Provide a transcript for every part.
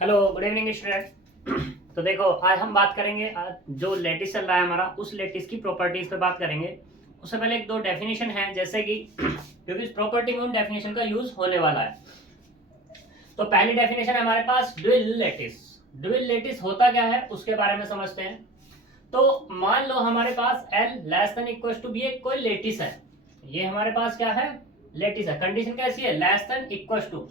Hello, good evening student. तो देखो, आज हम बात करेंगे, आज जो लेटिस चल रहा है हमारा, उस लेटिस की प्रॉपर्टीज पे बात करेंगे। उससे पहले एक दो डेफिनेशन है, जैसे कि क्योंकि इस प्रॉपर्टी में उन डेफिनेशन का यूज होने वाला है। तो पहली डेफिनेशन है हमारे पास ड्यूल लेटिस। ड्यूल लेटिस होता क्या है उसके बारे में समझते हैं। तो मान लो हमारे पास L less than equal to B एक कोई लेटिस है। ये हमारे पास क्या है? लेटिस है। कंडीशन कैसी है? Less than equal to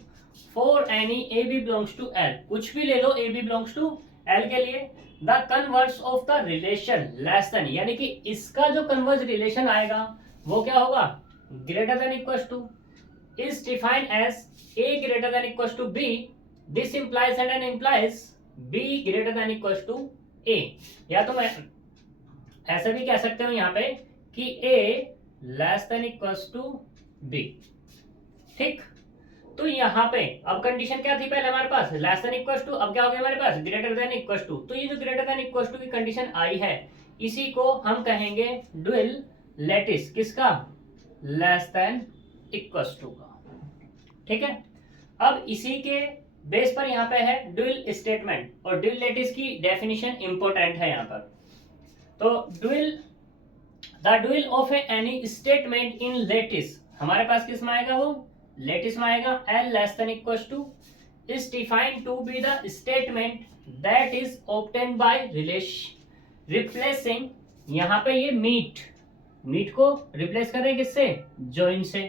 for any A B belongs to L. कुछ भी ले लो, A B belongs to L के लिए। The converse of the relation less than, यानी कि इसका जो कन्वर्स रिलेशन आएगा वो क्या होगा? Greater than equal to is defined as a greater than equals to b. This implies and implies b greater than equals to a. या तो मैं ऐसा भी कह सकते हो यहाँ पे कि a less than equals to b। ठीक। तो यहाँ पे अब कंडीशन क्या थी? पहले हमारे पास लेस देन इक्वल्स टू, अब क्या हो गया हमारे पास? Greater than equals to. तो ये जो ग्रेटर देन इक्वल्स टू की कंडीशन आई है, इसी को हम कहेंगे ड्यूल लेटिस। किसका? लेस देन इक्वल्स टू का। ठीक है। अब इसी के बेस पर यहाँ पे है ड्यूल स्टेटमेंट, और ड्यूल लेटिस की डेफिनेशन इंपोर्टेंट है यहाँ पर। तो dual, the dual of any statement in lattice, हमारे पास किस में आएगा? वो लेटिस में आएगा। L less than equals to is defined to be the statement that is obtained by replacing, यहाँ पे ये मीट को रिप्लेस कर रहे हैं किससे? जॉइन से।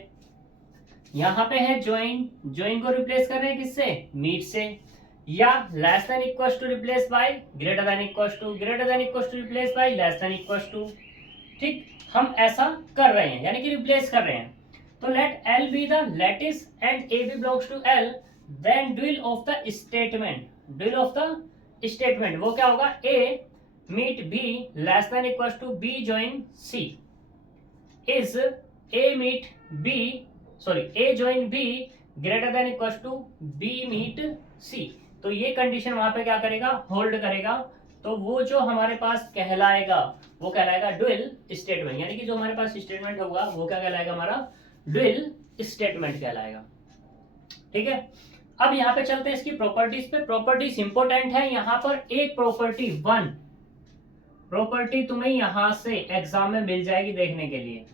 यहाँ पे है ज्वाइन को रिप्लेस कर रहे हैं किससे? मीट से। या less than equals to replace by greater than equals to, greater than equals to replace by less than equals to. ठीक, हम ऐसा कर रहे हैं, यानी कि रिप्लेस कर रहे हैं। तो let L be the lattice and A B belongs to L, then dual of the statement, dual of the statement वो क्या होगा? A meet B less than equals to B join C is A meet B, sorry A join B greater than equal to B meet C. तो ये condition वहां पे क्या करेगा? Hold करेगा। तो वो जो हमारे पास कहलाएगा वो कहलाएगा ड्यूल स्टेटमेंट, यानी कि जो हमारे पास स्टेटमेंट होगा वो क्या कहलाएगा? हमारा ड्यूल स्टेटमेंट कहलाएगा। ठीक है। अब यहाँ पे चलते हैं इसकी प्रॉपर्टीज पे। प्रॉपर्टीज इंपोर्टेंट है यहाँ पर। एक प्रॉपर्टी, वन प्रॉपर्टी तुम्हें यहां से एग्जाम में मिल जाएगी देखने के लिए,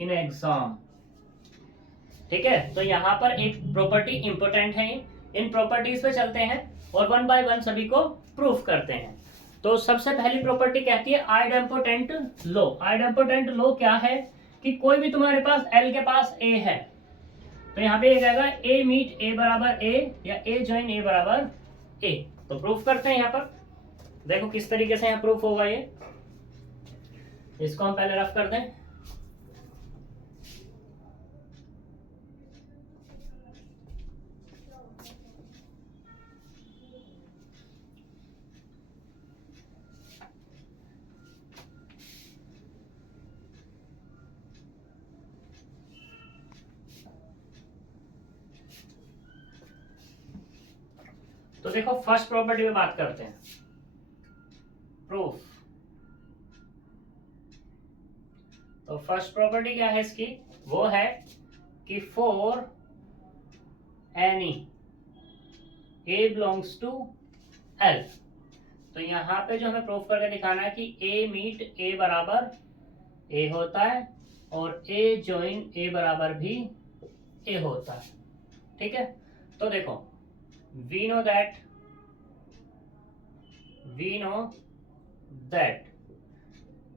इन एग्जाम। ठीक है। तो यहाँ पर एक प्रॉपर्टी इंपोर्टेंट है। इन प्रॉपर्टीज पे चलते हैं और वन बाय वन सभी को प्रूफ करते हैं। तो सबसे पहली प्रॉपर्टी कहती है आइडेम्पोटेंट लो। आइडेम्पोटेंट लो क्या है? कि कोई भी तुम्हारे पास एल के पास ए है, तो यहाँ पे जाएगा ए मीट ए बराबर ए, या ए ज्वाइन ए बराबर ए। तो प्रूफ करते हैं यहाँ पर। देखो किस तरीके से यहाँ प्रूफ होगा ये। इसको हम पहले रफ कर दें। तो देखो फर्स्ट प्रॉपर्टी में बात करते हैं, प्रूफ। तो फर्स्ट प्रॉपर्टी क्या है इसकी? वो है कि for any A belongs to L. तो यहां पे जो हमें प्रूफ करके दिखाना है कि ए मीट ए बराबर ए होता है, और ए ज्वाइन ए बराबर भी ए होता है। ठीक है। तो देखो, we know that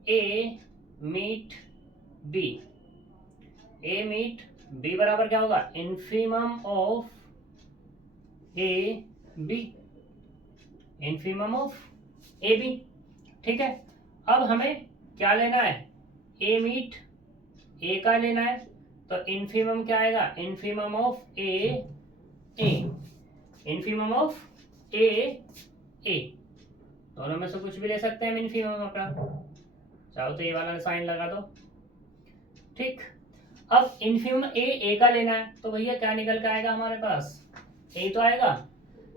A meet B, A meet B बराबर क्या होगा? Infimum of A B, infimum of A B. ठीक है। अब हमें क्या लेना है? ए मीट ए का लेना है। तो इन्फीमम क्या आएगा? Infimum of A A, infimum of A A. दोनों में से कुछ भी ले सकते हैं हम इन्फीमम अपना, चाहो तो ये वाला साइन लगा दो। ठीक। अब इन्फीमम ए का लेना है, तो भैया क्या निकल के आएगा हमारे पास? ए तो आएगा।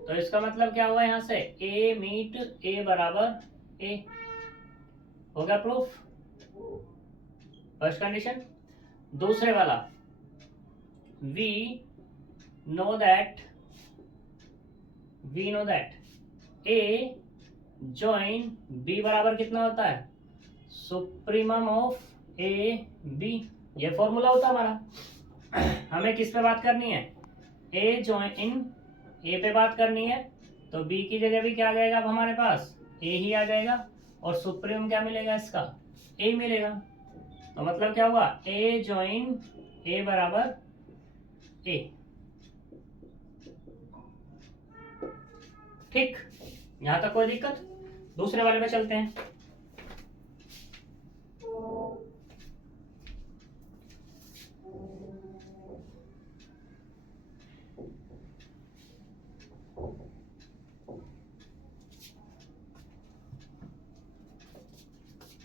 तो इसका मतलब क्या हुआ यहां से? ए मीट ए बराबर ए। हो गया प्रूफ, फर्स्ट कंडीशन। दूसरे वाला, we know that we know that A join B बराबर कितना होता है, सुप्रीमम ऑफ ए बी। ये फॉर्मूला होता है हमारा। हमें किस पे बात करनी है, ए जॉइन ए पे बात करनी है, तो बी की जगह भी क्या आ जाएगा अब हमारे पास, ए ही आ जाएगा, और सुप्रीम क्या मिलेगा इसका, ए मिलेगा। तो मतलब क्या हुआ, ए जॉइन ए बराबर ए। ठीक, यहां तक कोई दिक्कत। दूसरे वाले में चलते हैं।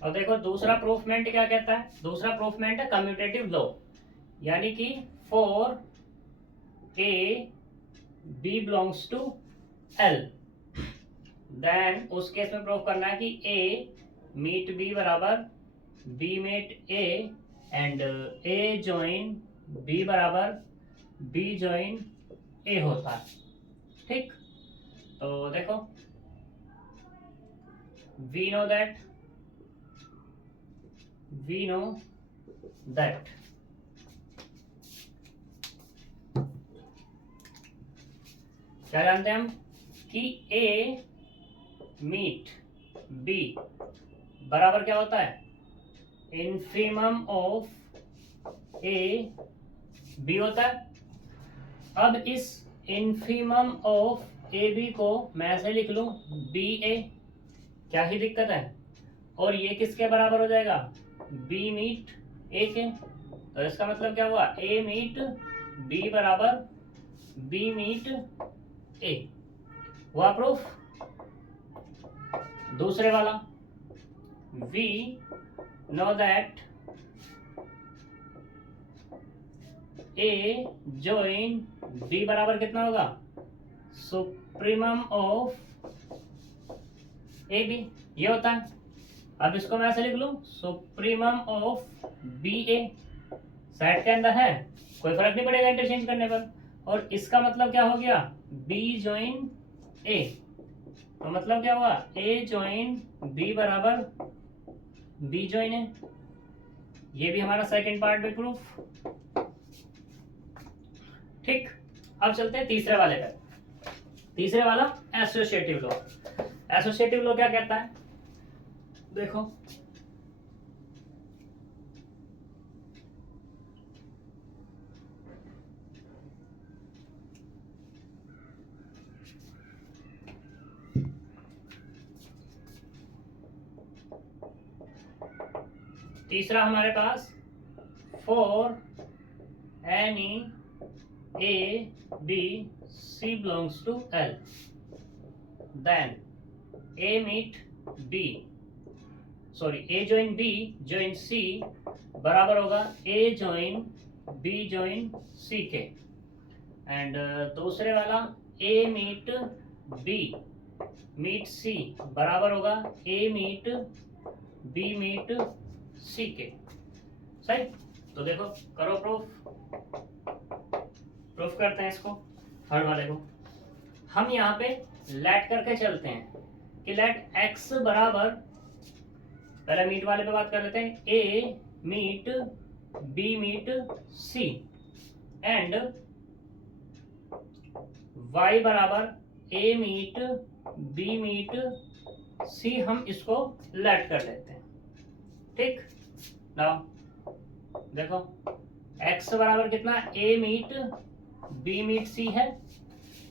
और देखो दूसरा प्रूफमेंट क्या कहता है, दूसरा प्रूफमेंट है कम्यूटेटिव लॉ, यानी कि for A B belongs to L, then उस केस में प्रूफ करना है कि ए मीट बी बराबर B meet A, and A join B बराबर बी जॉइन ए होता है। ठीक, तो देखो वी नो दैट क्या जानते हैं हम कि ए मीट बी बराबर क्या होता है, इन्फीमम ऑफ ए बी होता है। अब इस इन्फीमम ऑफ ए बी को मैं ऐसे लिख लूं बी ए, क्या ही दिक्कत है, और ये किसके बराबर हो जाएगा, बी मीट ए के। तो इसका मतलब क्या हुआ, ए मीट बी बराबर बी मीट ए, हुआ प्रूफ। दूसरे वाला, we know that A join B बराबर कितना होगा, सुप्रीमम ऑफ ए बी, ये होता है। अब इसको मैं ऐसे लिख लूं supremum of B A, set के अंदर है, कोई फर्क नहीं पड़ेगा इंटरचेंज करने पर। और इसका मतलब क्या हो गया, बी जॉइन ए, तो मतलब क्या हुआ, ए जॉइन बी बराबर बी जॉइन ए। ये भी हमारा सेकंड पार्ट में प्रूफ। ठीक, अब चलते हैं तीसरे वाले पर। तीसरे वाला एसोसिएटिव लॉ। एसोसिएटिव लॉ क्या कहता है, देखो तीसरा हमारे पास, for any A B C belongs to L, then A meet B, sorry A join B join C बराबर होगा A join B join C के। एंड दूसरे वाला, A meet B meet C बराबर होगा A meet B meet C के। सही, तो देखो करो प्रूफ करते हैं इसको, थर्ड वाले को। हम यहाँ पे लेट करके चलते हैं कि लेट एक्स बराबर, पहले मीट वाले पे बात कर लेते हैं, A meet B meet C, and Y बराबर A meet B meet C, हम इसको लेट कर लेते हैं। ठीक, नाउ देखो x बराबर कितना, a meet b meet c है,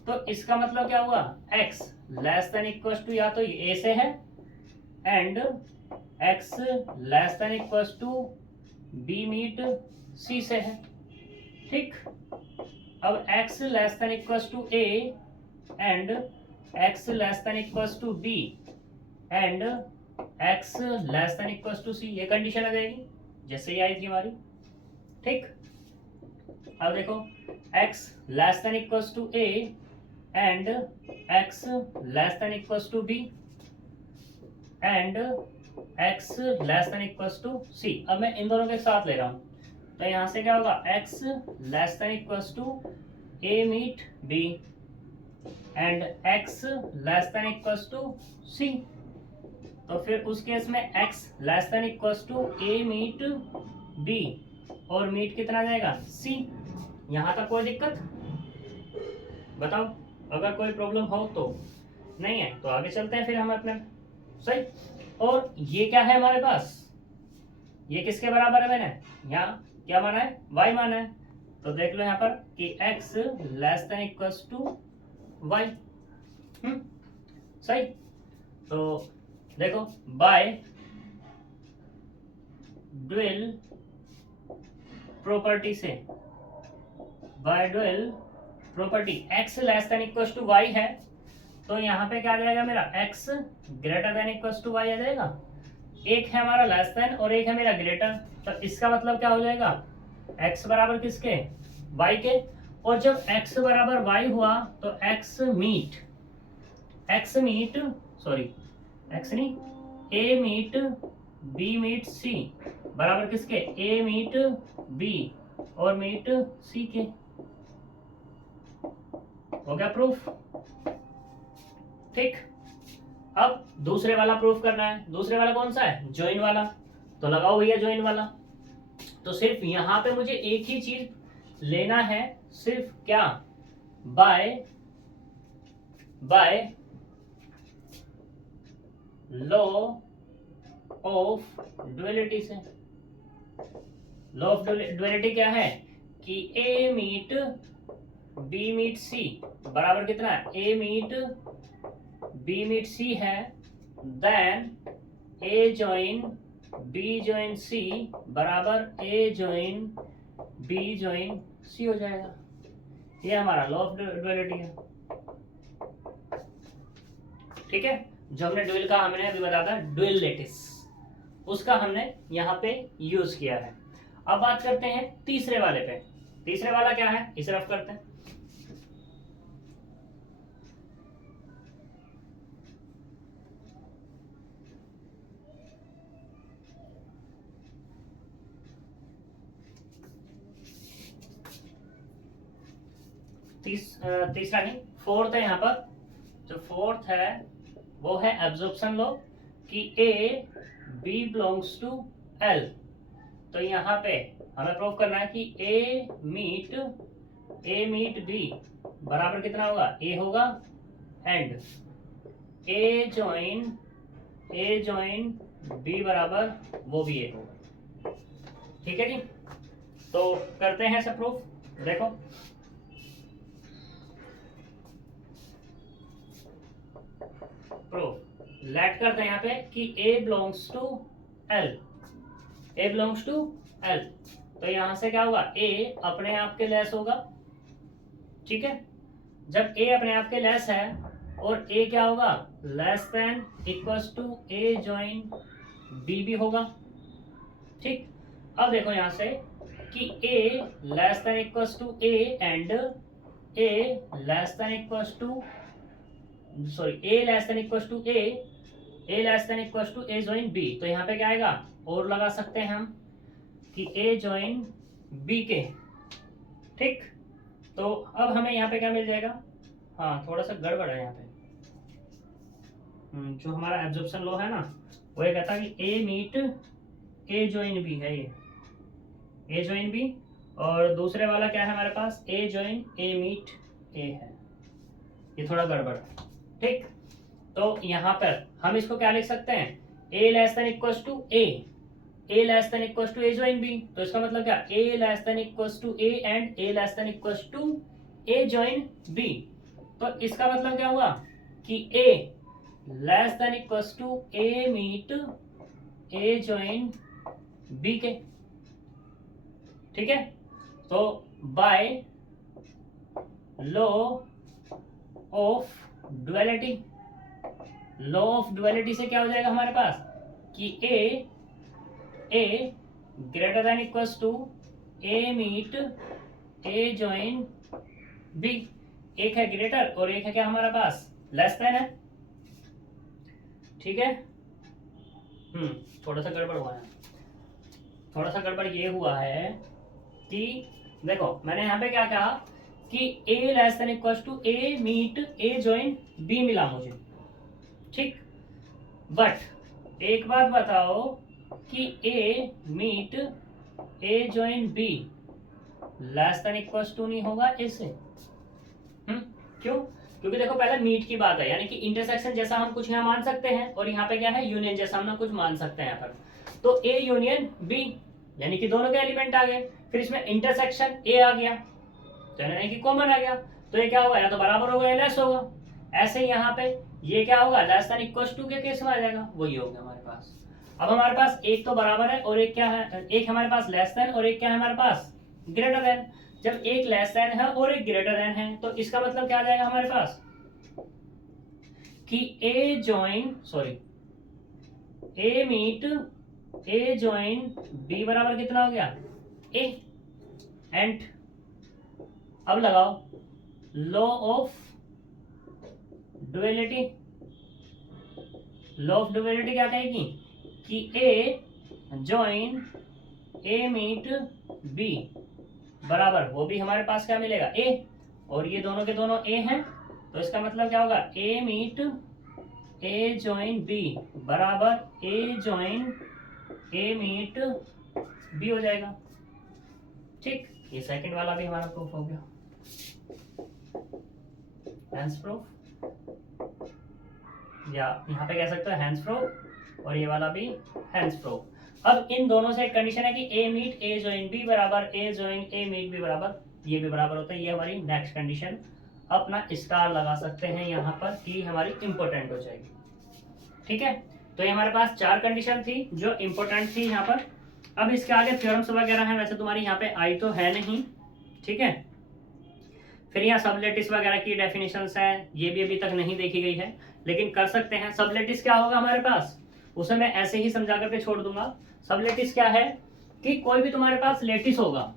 तो इसका मतलब क्या हुआ, x less than equal to या तो a से है, and x less than equal to b meet c से है। ठीक, अब x less than equal to a and x less than equal to b and x less than equal to c, ये condition आ जाएगी जैसे ही आई थी हमारी। ठीक, अब देखो x less than equal to a and x less than equal to b and x less than equal to c। अब मैं इन दोनों के साथ ले रहा हूं, तो यहां से क्या होगा, x less than equal to a meet b and x less than equals to c। तो फिर उस केस में x less than equals to a meet b और मीट कितना जाएगा c। यहाँ तक कोई दिक्कत बताओ, अगर कोई प्रॉब्लम हो तो। नहीं है तो आगे चलते हैं फिर हम अपने। सही। और ये क्या है हमारे पास, ये किसके बराबर है, मैंने यहाँ क्या माना है y माना है। तो देख लो यहाँ पर कि x less than equals to y। सही। तो देखो बाय ड्यूल प्रॉपर्टी से, by dual property x less than equals to y है, तो यहाँ पे क्या आ जाएगा मेरा x greater than equals to y आ जाएगा। एक है हमारा लेस देन और एक है मेरा ग्रेटर, तो इसका मतलब क्या हो जाएगा x बराबर किसके y के। और जब x बराबर y हुआ तो x मीट सॉरी x नहीं a meet b meet c बराबर किसके a मीट b और मीट c के। हो गया प्रूफ। ठीक। अब दूसरे वाला प्रूफ करना है। दूसरे वाला कौन सा है, ज्वाइन वाला। तो लगाओ भैया ज्वाइन वाला। तो सिर्फ यहां पे मुझे एक ही चीज लेना है, सिर्फ क्या, बाय लॉ ऑफ ड्युअलिटी से। लॉ ऑफ ड्युअलिटी क्या है कि A meet B meet C बराबर कितना है, ए मीट बी मीट सी है, देन ए जॉइन बी जॉइन सी बराबर ए जॉइन बी जॉइन सी हो जाएगा। ये हमारा लॉ ऑफ ड्युअलिटी है। ठीक है, जो हमने ड्यूल का हमने अभी बताया था ड्यूल लेटिस, उसका हमने यहाँ पे यूज किया है। अब बात करते हैं तीसरे वाले पे। तीसरे वाला क्या है इसे रफ करते हैं। तीसरा नहीं, फोर्थ है यहाँ पर। जो फोर्थ है वो है एब्जॉर्प्शन लॉ कि A B belongs to L. तो यहाँ पे हमें प्रूव करना है कि ए मीट बी बराबर कितना होगा, ए होगा, एंड ए जॉइन बी बराबर वो भी ए होगा। ठीक है जी, तो करते हैं सब प्रूफ। देखो प्रूफ लेट करते हैं यहाँ पे कि A belongs to L, A belongs to L। तो यहां से क्या होगा, A अपने आप के लेस होगा। ठीक है, जब A अपने आप के लेस है और A क्या होगा, less than equals to A join B भी होगा। ठीक, अब देखो यहां से कि A less than equals to A and A less than equals to A less than equals to A less than equals to A join B। तो यहाँ पे क्या आएगा, और लगा सकते हैं हम कि A जॉइन B के। ठीक, तो अब हमें यहाँ पे क्या मिल जाएगा, हाँ थोड़ा सा गड़बड़ है यहाँ पे। जो हमारा एब्जॉर्प्शन लॉ है ना, वो ये कहता है कि A meet A join B है, ये A जॉइन B। और दूसरे वाला क्या है हमारे पास, A join A meet A है। ये थोड़ा गड़बड़ है। ठीक, तो यहाँ पर हम इसको क्या लिख सकते हैं, A less than equals to A less than equals to A join B। तो इसका मतलब क्या, A less than equals to A and A less than equals to A join B। तो इसका मतलब क्या हुआ कि A less than equals to A meet A join B के। ठीक है, तो by law of duality, law of duality से क्या हो जाएगा हमारे पास कि A greater than equals to A meet A join B। एक है ग्रेटर और एक है क्या हमारा पास, लेस देन है। ठीक है, थोड़ा सा गड़बड़ हुआ है। थोड़ा सा गड़बड़ ये हुआ है कि देखो मैंने यहाँ पे क्या कहा कि a less than equal to a meet a join b मिला मुझे, ठीक। बट एक बात बताओ कि a meet a join b less than equal to नहीं होगा a से। क्यों? क्योंकि देखो पहले मीट की बात है, यानी कि इंटरसेक्शन जैसा हम कुछ यहाँ मान सकते हैं, और यहाँ पे क्या है, यूनियन जैसा हम ना कुछ मान सकते हैं यहाँ पर। तो a यूनियन b यानी कि दोनों के एलिमेंट आ गए, फिर इसमें इंटरसेक्शन a आ गया, तो यानी कि कॉमन आ गया, तो ये क्या होगा, या तो बराबर होगा या लेस होगा। ऐसे यहाँ पे ये क्या होगा, लेस देन इक्वल टू के केस में आ जाएगा, वही होगा हमारे पास। अब हमारे पास एक तो बराबर है और एक क्या है, एक हमारे पास लेस देन और एक क्या है हमारे पास ग्रेटर देन। जब एक लेस देन है और एक ग्रेटर देन है तो इसका मतलब क्या आ जाएगा हमारे पास कि a meet a join b बराबर कितना हो गया a। एंड अब लगाओ law of duality. Law of duality क्या कहेगी कि a join a meet b बराबर, वो भी हमारे पास क्या मिलेगा a, और ये दोनों के दोनों a हैं, तो इसका मतलब क्या होगा a meet a join b बराबर a join a meet b हो जाएगा, ठीक। ये सेकंड वाला भी हमारा प्रूफ हो गया, हैंस प्रूफ, या यहाँ पे कह सकते हो हैंस प्रूफ, और ये वाला भी हैंस प्रूफ। अब इन दोनों से एक कंडीशन है कि a meet a join b बराबर a join a meet b बराबर, ये भी बराबर होता है, ये हमारी नेक्स्ट कंडीशन अपना स्टार लगा सकते हैं यहाँ पर कि हमारी इंपॉर्टेंट हो जाएगी, ठीक है। तो ये हमारे पास 4 कंडीशन थी जो इंपॉर्टेंट थी यहाँ पर। अब इसके आगे थ्योरम्स वगैरह हैं, वैसे तुम्हारी यहाँ पे आई तो है नहीं, ठीक है। फिर यहाँ सबलेटिस वगैरह की डेफिनेशंस हैं, ये भी अभी तक नहीं देखी गई है, लेकिन कर सकते हैं। सबलेटिस क्या होगा हमारे पास, उसे मैं ऐसे ही समझा करके छोड़ दूंगा। सबलेटिस क्या है कि कोई भी तुम्हारे पास लेटिस होगा,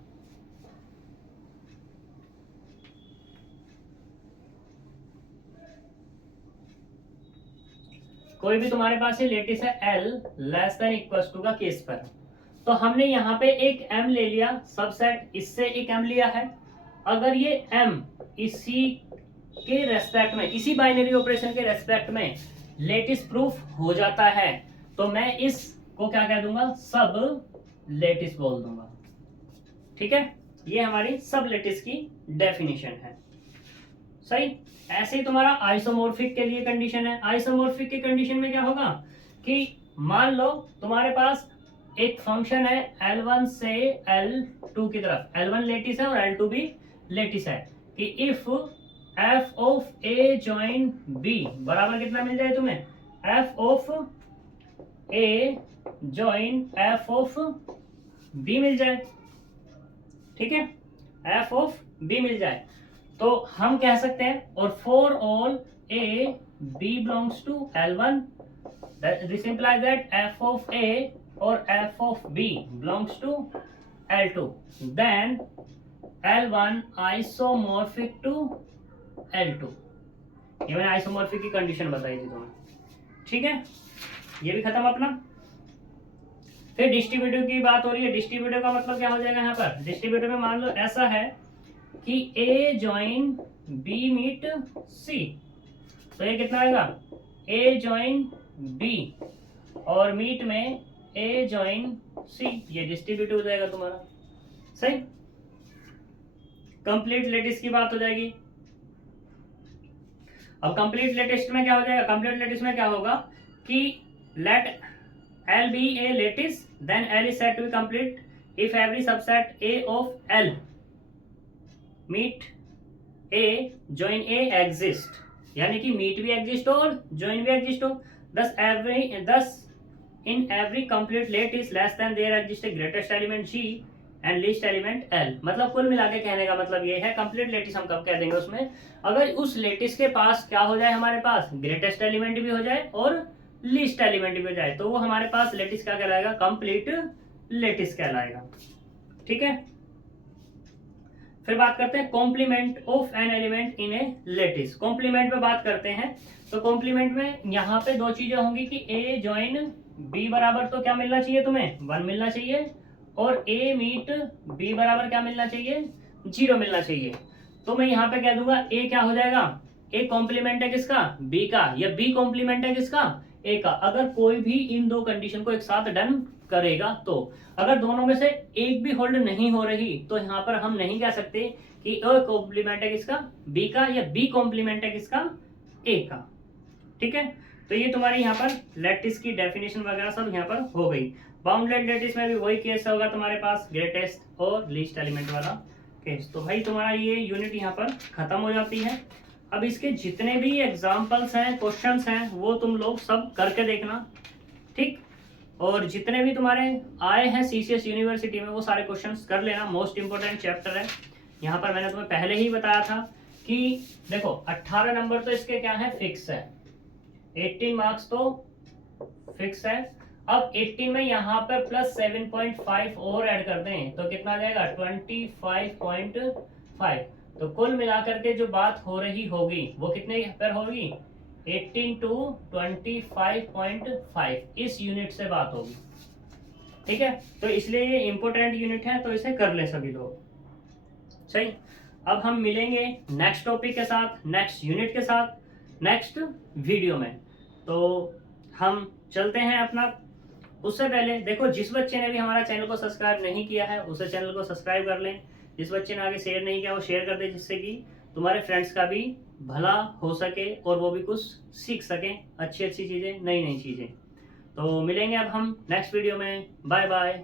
कोई भी तुम्हारे पास ये लेटिस है L less than equal to का केस पर, तो हमने यहाँ पे एक M ले लिया सबसेट, इससे एक M लिया है। अगर ये M इसी के रेस्पेक्ट में, इसी बाइनरी ऑपरेशन के रेस्पेक्ट में लेटिस प्रूफ हो जाता है, तो मैं इसको क्या कह दूंगा, सब लेटिस बोल दूंगा, ठीक है। ये हमारी सब लेटिस की डेफिनेशन है, सही। ऐसे ही तुम्हारा आइसोमोर्फिक के लिए कंडीशन है। आइसोमोर्फिक के कंडीशन में क्या होगा कि मान लो तुम्हारे पास एक फंक्शन है L1 से L2 की तरफ, L1 लेटिस है और L2 भी लेटिस है, कि if f of a join b बराबर कितना मिल जाए तुम्हें, f of a join f of b मिल जाए, ठीक है, f ऑफ b मिल जाए, तो हम कह सकते हैं, और for all a b belongs to L1, this implies that f of a और f of b belongs to L2, then L1 isomorphic to L2। ये मैंने आइसोमॉर्फिक की कंडीशन बताई थी तुम्हें, ठीक है। ये भी खत्म अपना। फिर डिस्ट्रीब्यूटिव की बात हो रही है। डिस्ट्रीब्यूटिव का मतलब क्या हो जाएगा यहाँ पर, डिस्ट्रीब्यूटिव में मान लो ऐसा है कि a join b meet c, तो ये कितना आएगा a ज्वाइन b और मीट में a ज्वाइन c, ये डिस्ट्रीब्यूटिव हो जाएगा तुम्हारा, सही। कंप्लीट लेटिस की बात हो जाएगी। अब कंप्लीट लेटिस में क्या हो जाएगा, कंप्लीट लेटिस में क्या होगा कि late L be a lattice, then L is said to be complete if every subset A of L meet A join A exist, यानी कि meet भी exist हो और join भी exist हो, thus in every complete lattice less than there exists a greatest element G and least element L। मतलब कुल मिला के कहने का मतलब ये है, कंप्लीट लेटिस हम कब कह देंगे उसमें, अगर उस लेटिस के पास क्या हो जाए, हमारे पास ग्रेटेस्ट एलिमेंट भी हो जाए और लीस्ट एलिमेंट भी हो जाए, तो वो हमारे पास लेटिस क्या कहलाएगा, कंप्लीट लेटिस कहलाएगा, ठीक है। फिर बात करते हैं complement of an element in a lattice. Complement पे बात करते हैं, तो कॉम्प्लीमेंट में यहाँ पे दो चीजें होंगी कि a ज्वाइन b बराबर तो क्या मिलना चाहिए तुम्हें, 1 मिलना चाहिए, और a मीट b बराबर क्या मिलना चाहिए, 0 मिलना चाहिए। तो मैं यहाँ पे कह दूंगा ए क्या हो जाएगा, ए कॉम्प्लीमेंट है किसका, बी का, या बी कॉम्प्लीमेंट है किसका, ए का। अगर कोई भी इन दो कंडीशन को एक साथ डन करेगा तो अगर दोनों में से एक भी होल्ड नहीं हो रही तो यहाँ पर हम नहीं कह सकते कि ए कॉम्प्लीमेंट है किसका, बी का, या बी कॉम्प्लीमेंट है किसका, ए का। ठीक है, तो ये तुम्हारी यहाँ पर लैटिस की डेफिनेशन वगैरह सब यहाँ पर हो गई। बाउंडेड लैटिस में भी वही केस होगा तुम्हारे पास, ग्रेटेस्ट और लीस्ट एलिमेंट वाला केस। तो भाई तुम्हारा ये यूनिट यहाँ पर खत्म हो जाती है। अब इसके जितने भी एग्जाम्पल्स हैं, क्वेश्चंस हैं, वो तुम लोग सब करके देखना, ठीक। और जितने भी तुम्हारे आए हैं सीसीएस यूनिवर्सिटी में वो सारे क्वेश्चंस कर लेना, मोस्ट इंपोर्टेंट चैप्टर है। यहाँ पर मैंने तुम्हें पहले ही बताया था कि देखो 18 नंबर तो इसके क्या है, फिक्स है, 18 मार्क्स तो फिक्स है। अब 18 में यहाँ पर प्लस 7.5 और ऐड कर दें तो कितना आ जाएगा, 25.5। तो कुल मिलाकर के जो बात हो रही होगी वो कितने पर होगी, 18 to 25.5 इस यूनिट से बात होगी। ठीक है, तो इसलिए ये इंपोर्टेंट यूनिट है, तो इसे कर ले सभी लोग। सही, अब हम मिलेंगे नेक्स्ट टॉपिक के साथ, नेक्स्ट यूनिट के साथ, नेक्स्ट वीडियो में। तो हम चलते हैं अपना। उससे पहले देखो, जिस बच्चे ने भी हमारा चैनल को सब्सक्राइब नहीं किया है उसे चैनल को सब्सक्राइब कर लें। जिस बच्चे ने आगे शेयर नहीं किया वो शेयर कर दे, जिससे कि तुम्हारे फ्रेंड्स का भी भला हो सके और वो भी कुछ सीख सकें, अच्छी अच्छी चीज़ें, नई नई चीज़ें। तो मिलेंगे अब हम नेक्स्ट वीडियो में। Bye bye.